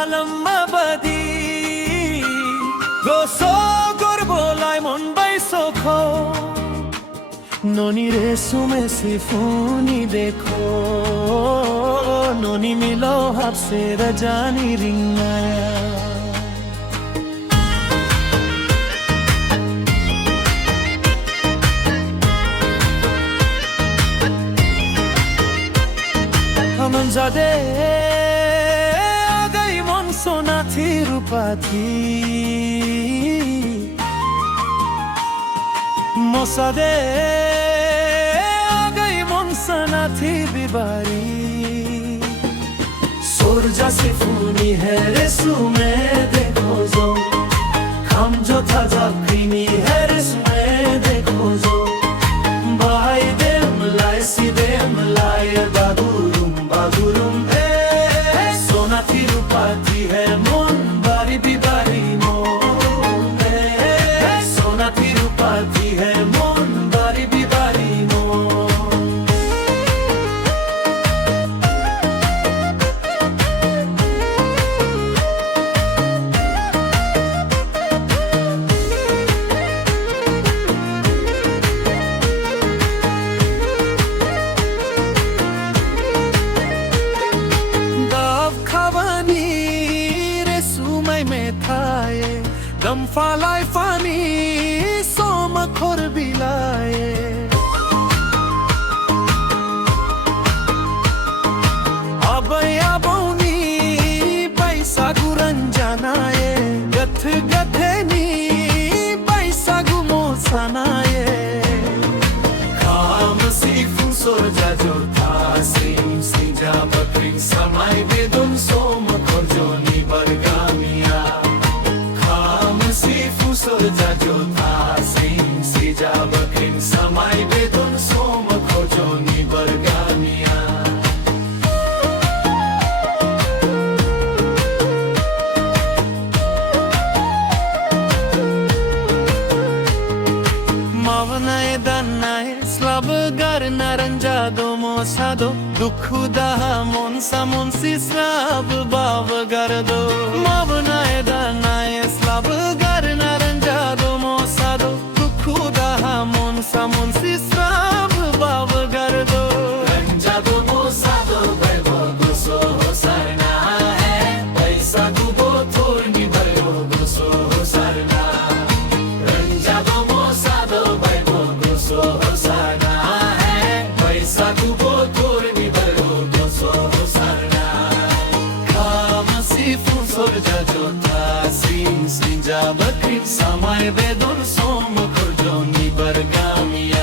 alam mabadi Goso gorbolai mon bai sokho Noni resume sifuni dekho Noni milo habse rajani ringaya Manjade agai mon sona thi rupa thi Mosade agai mon sana thi bibari Surja sifuni hai resume dekho jo Kham jo tha jakrini hai resume dekho jo Bahai dem lai si dem lai bagurum Sona tirupati hai mon bari bibari mon Sona tirupati hai mon bari bibari mon Dam falai fani soma khor bilaye Abai aboni paisa guranjanaye Gath gatheni paisa gumo sanaye Kham sifun sorja jotha sim sinja bakring samai bedum soma khor joni bargamiya Surja jotha sing sija bakrin samai bedun som khojoni bargamiya Mavnai danai slab gar naranjado mosado dukhuda mon samon sislab bav gardo Mavnai danai slab gar naranjado mosado dukhuda mon samon sislab bav gardo Naranjado mosado baibo goso sarna hai paisa gubo thorni baibo goso sarna Naranjado mosado baibo goso sarna hai paisa gubo thorni baibo goso sarna Kham sifun sorja jotha sim sinja bakrin samai bedon som khojoni bargamiya